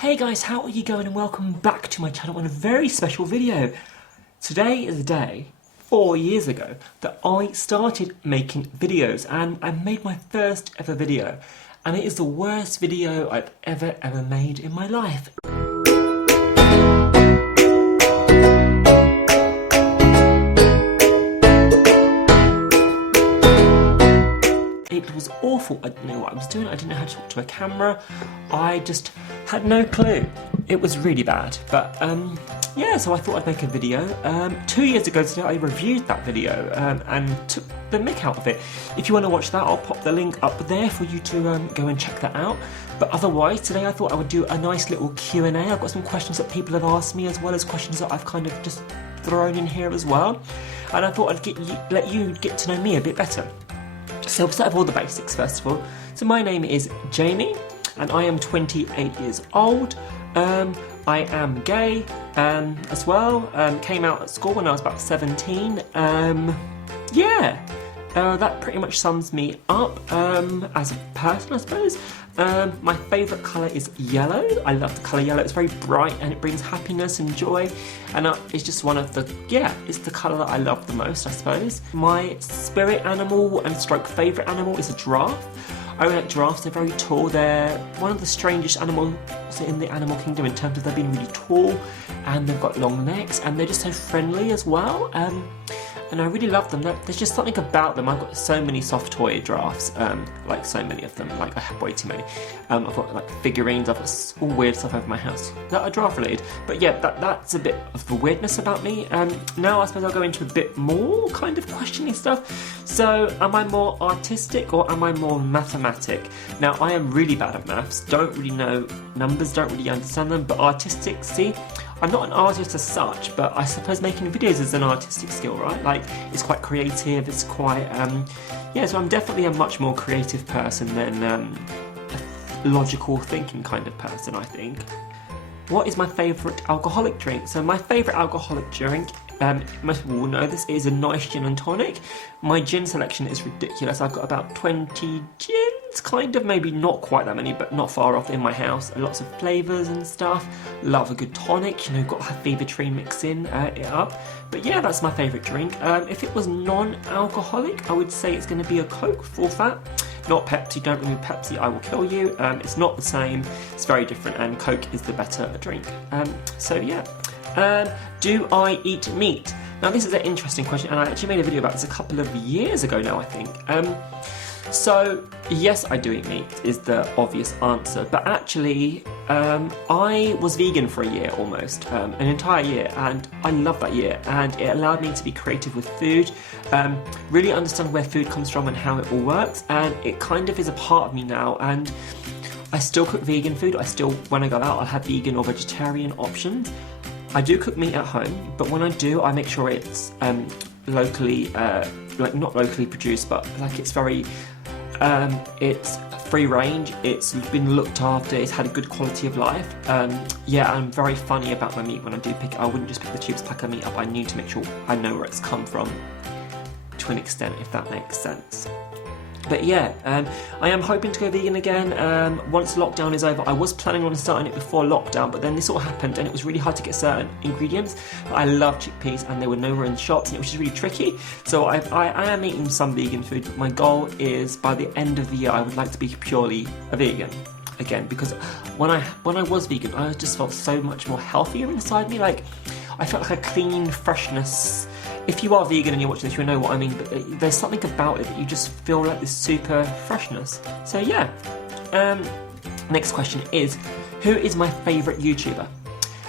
Hey guys, how are you going and welcome back to my channel on a very special video. Today is the day, 4 years ago, that I started making videos and I made my first ever video. And it is the worst video I've ever made in my life. It was awful. I didn't know what I was doing. I didn't know how to talk to a camera. I just had no clue. It was really bad. But yeah, so I thought I'd make a video. 2 years ago today I reviewed that video and took the mick out of it. If you want to watch that, I'll pop the link up there for you to go and check that out. But otherwise, today I thought I would do a nice little Q&A. I've got some questions that people have asked me, as well as questions that I've kind of just thrown in here as well. And I thought I'd let you get to know me a bit better. So we'll start with all the basics first of all. So my name is Jamie and I am 28 years old. I am gay as well. Came out at school when I was about 17. That pretty much sums me up as a person, I suppose. My favourite colour is yellow. I love the colour yellow. It's very bright and it brings happiness and joy. And it's just one of the, it's the colour that I love the most, I suppose. My spirit animal and stroke favourite animal is a giraffe. I really like giraffes. They're very tall. They're one of the strangest animals in the animal kingdom in terms of they're being really tall and they've got long necks and they're just so friendly as well. And I really love them. There's just something about them. I've got so many soft toy giraffes, like so many of them. Like I have way too many. I've got like figurines. I've got all weird stuff over my house that are giraffe related. But yeah, that's a bit of the weirdness about me. Now I suppose I'll go into a bit more kind of questioning stuff. So am I more artistic or am I more mathematic? Now I am really bad at maths. Don't really know numbers. Don't really understand them. But artistic, see. I'm not an artist as such, but I suppose making videos is an artistic skill, right? Like, it's quite creative, it's quite, so I'm definitely a much more creative person than a logical thinking kind of person, I think. What is my favourite alcoholic drink? So my favourite alcoholic drink, most people will know this, is a nice gin and tonic. My gin selection is ridiculous. I've got about 20 gins, kind of, maybe not quite that many, but not far off in my house. Lots of flavours and stuff. Love a good tonic, you know, got to have Fever-Tree mix in it up. But yeah, that's my favourite drink. If it was non-alcoholic, I would say it's going to be a Coke, full fat. Not Pepsi, don't remove Pepsi, I will kill you. It's not the same, it's very different, and Coke is the better drink. Do I eat meat? Now this is an interesting question, and I actually made a video about this a couple of years ago now, I think. So yes, I do eat meat is the obvious answer, but actually I was vegan for a year almost, an entire year, and I love that year, and it allowed me to be creative with food, really understand where food comes from and how it all works, and it kind of is a part of me now. And I still cook vegan food. I still, when I go out, I'll have vegan or vegetarian options. I do cook meat at home, but when I do, I make sure it's locally, like not locally produced, but like it's very, it's free range, it's been looked after, it's had a good quality of life. I'm very funny about my meat when I do pick it. I wouldn't just pick the cheapest pack of meat up. I need to make sure I know where it's come from, to an extent, if that makes sense. But yeah, I am hoping to go vegan again once lockdown is over. I was planning on starting it before lockdown, but then this all happened and it was really hard to get certain ingredients. But I love chickpeas and they were nowhere in shops and it was just really tricky. So I am eating some vegan food, but my goal is by the end of the year I would like to be purely a vegan again, because when I was vegan I just felt so much more healthier inside me. Like I felt like a clean freshness. If you are vegan and you're watching this, you'll know what I mean, but there's something about it that you just feel like this super freshness. So yeah. Next question is, who is my favourite YouTuber?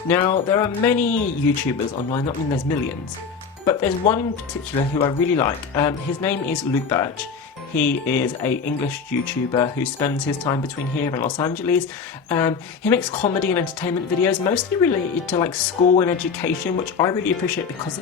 Now, there are many YouTubers online, I mean there's millions, but there's one in particular who I really like. His name is Luke Birch. He is an English YouTuber who spends his time between here and Los Angeles. He makes comedy and entertainment videos, mostly related to like school and education, which I really appreciate because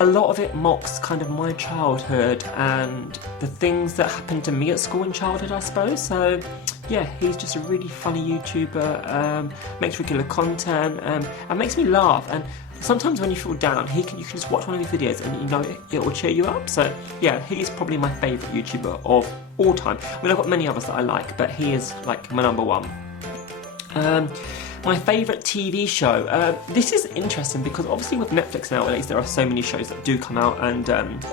a lot of it mocks kind of my childhood and the things that happened to me at school in childhood, I suppose. So yeah, he's just a really funny YouTuber, makes regular content, and makes me laugh. And sometimes when you feel down, you can just watch one of his videos and you know it will cheer you up. So yeah, he's probably my favourite YouTuber of all time. I mean, I've got many others that I like, but he is like my number one. My favourite TV show. This is interesting because obviously with Netflix nowadays there are so many shows that do come out and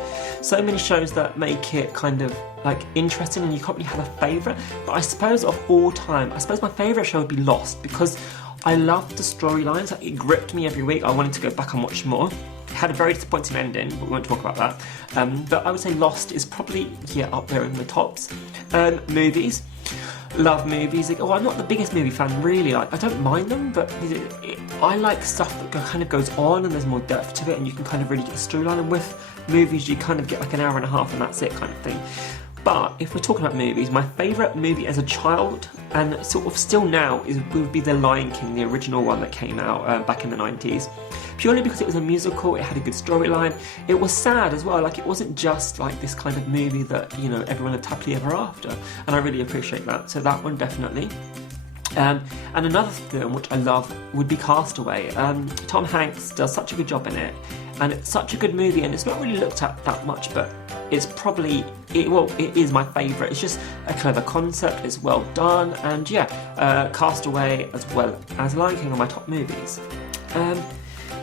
so many shows that make it kind of like interesting and you can't really have a favourite. But I suppose of all time, I suppose my favourite show would be Lost because I loved the storylines. Like, it gripped me every week. I wanted to go back and watch more. It had a very disappointing ending, but we won't talk about that. But I would say Lost is probably, yeah, up there in the tops. Movies. Love movies. Like, I'm not the biggest movie fan, really. Like, I don't mind them, but I like stuff that kind of goes on and there's more depth to it and you can kind of really get the storyline. And with movies, you kind of get like an hour and a half and that's it kind of thing. But if we're talking about movies, my favourite movie as a child, and sort of still now, would be The Lion King, the original one that came out back in the 90s. Purely because it was a musical, it had a good storyline, it was sad as well, like it wasn't just like this kind of movie that, you know, everyone lived happily ever after, and I really appreciate that, so that one definitely. And another film which I love would be Castaway. Tom Hanks does such a good job in it, and it's such a good movie, and it's not really looked at that much, but it's probably, it is my favourite. It's just a clever concept, it's well done, and yeah, Castaway as well as Lion King are my top movies.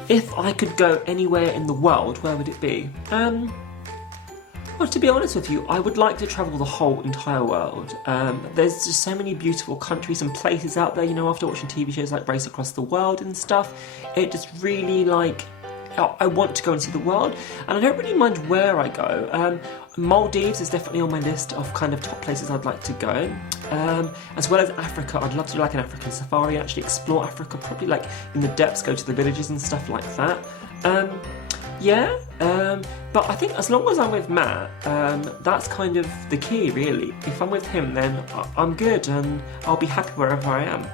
If I could go anywhere in the world, where would it be? Well, to be honest with you, I would like to travel the whole entire world. There's just so many beautiful countries and places out there, you know, after watching TV shows like Race Across the World and stuff, it just really, like, I want to go and see the world, and I don't really mind where I go. Maldives is definitely on my list of kind of top places I'd like to go. As well as Africa, I'd love to do like an African safari, actually explore Africa, probably like in the depths, go to the villages and stuff like that. But I think as long as I'm with Matt, that's kind of the key, really. If I'm with him, then I'm good and I'll be happy wherever I am.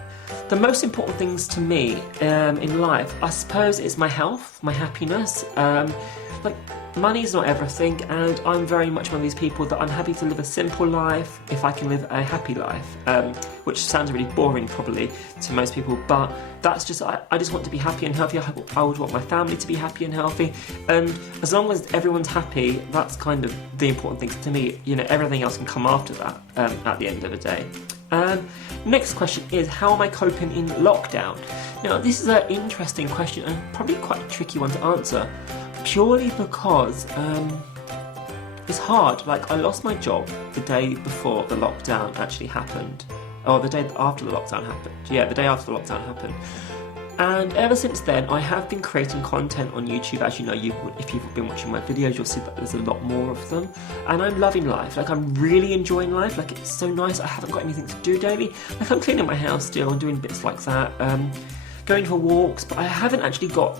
The most important things to me in life, I suppose, is my health, my happiness. Like, money's not everything, and I'm very much one of these people that I'm happy to live a simple life if I can live a happy life, which sounds really boring probably to most people, but that's just, I just want to be happy and healthy. I would want my family to be happy and healthy, and as long as everyone's happy, that's kind of the important things to me. You know, everything else can come after that at the end of the day. Next question is, how am I coping in lockdown? Now, this is an interesting question and probably quite a tricky one to answer, purely because it's hard. Like, I lost my job the day before the lockdown actually happened, or the day after the lockdown happened. Yeah, the day after the lockdown happened. And ever since then, I have been creating content on YouTube. As you know, if you've been watching my videos, you'll see that there's a lot more of them. And I'm loving life. Like, I'm really enjoying life. Like, it's so nice. I haven't got anything to do daily. Like, I'm cleaning my house still and doing bits like that. Going for walks, but I haven't actually got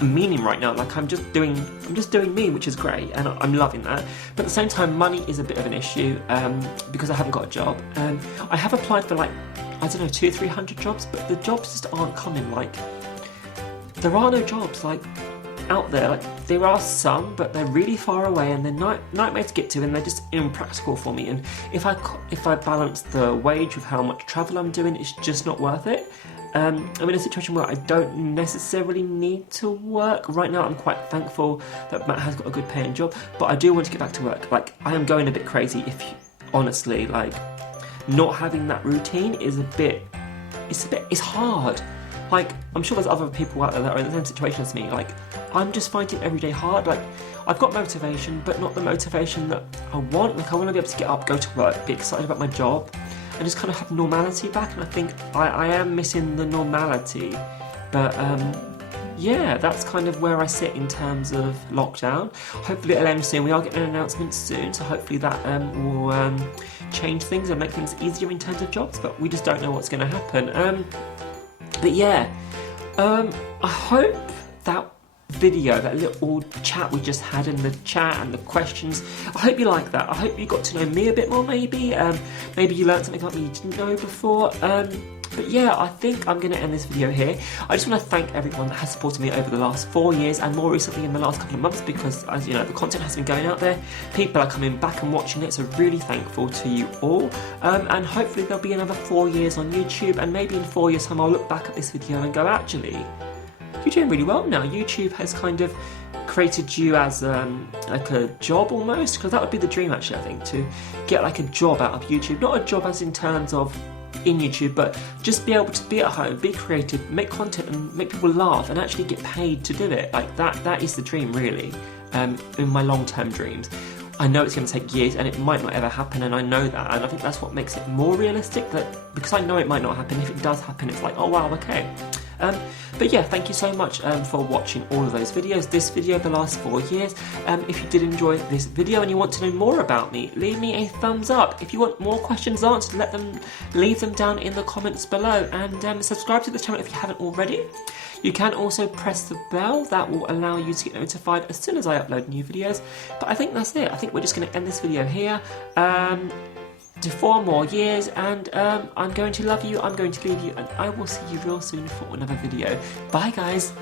a meaning right now. Like, I'm just doing me, which is great, and I'm loving that. But at the same time, money is a bit of an issue because I haven't got a job. I have applied for, like, I don't know, 200-300 jobs, but the jobs just aren't coming. Like, there are no jobs like out there. Like, there are some, but they're really far away and they're nightmare to get to, and they're just impractical for me. And if I balance the wage with how much travel I'm doing, it's just not worth it. I'm in a situation where I don't necessarily need to work. Right now, I'm quite thankful that Matt has got a good paying job, but I do want to get back to work. Like, I am going a bit crazy honestly, like, not having that routine is it's hard. Like, I'm sure there's other people out there that are in the same situation as me. Like, I'm just finding every day hard. Like, I've got motivation, but not the motivation that I want. Like, I want to be able to get up, go to work, be excited about my job, and just kind of have normality back. And I think I am missing the normality. But yeah, that's kind of where I sit in terms of lockdown. Hopefully it'll end soon. We are getting an announcement soon, so hopefully that will change things and make things easier in terms of jobs, but we just don't know what's going to happen. But yeah, I hope that video, that little chat we just had in the chat and the questions, I hope you like that. I hope you got to know me a bit more, maybe. Maybe you learned something about me you didn't know before. But yeah, I think I'm going to end this video here. I just want to thank everyone that has supported me over the last 4 years, and more recently in the last couple of months, because, as you know, the content has been going out there. People are coming back and watching it, so really thankful to you all. And hopefully there'll be another 4 years on YouTube, and maybe in 4 years' time I'll look back at this video and go, actually, you're doing really well now. YouTube has kind of created you as like a job almost, because that would be the dream, actually, I think, to get like a job out of YouTube. Not a job as in terms of in YouTube, but just be able to be at home, be creative, make content and make people laugh and actually get paid to do it. Like that is the dream really, in my long-term dreams. I know it's going to take years and it might not ever happen, and I know that, and I think that's what makes it more realistic, that because I know it might not happen, if it does happen it's like, oh wow, okay. But yeah, thank you so much for watching all of those videos, this video, the last 4 years. If you did enjoy this video and you want to know more about me, leave me a thumbs up. If you want more questions answered, leave them down in the comments below, and subscribe to the channel if you haven't already. You can also press the bell, that will allow you to get notified as soon as I upload new videos. But I think that's it. I think we're just going to end this video here. To 4 more years, and I'm going to love you, I'm going to leave you, and I will see you real soon for another video. Bye guys!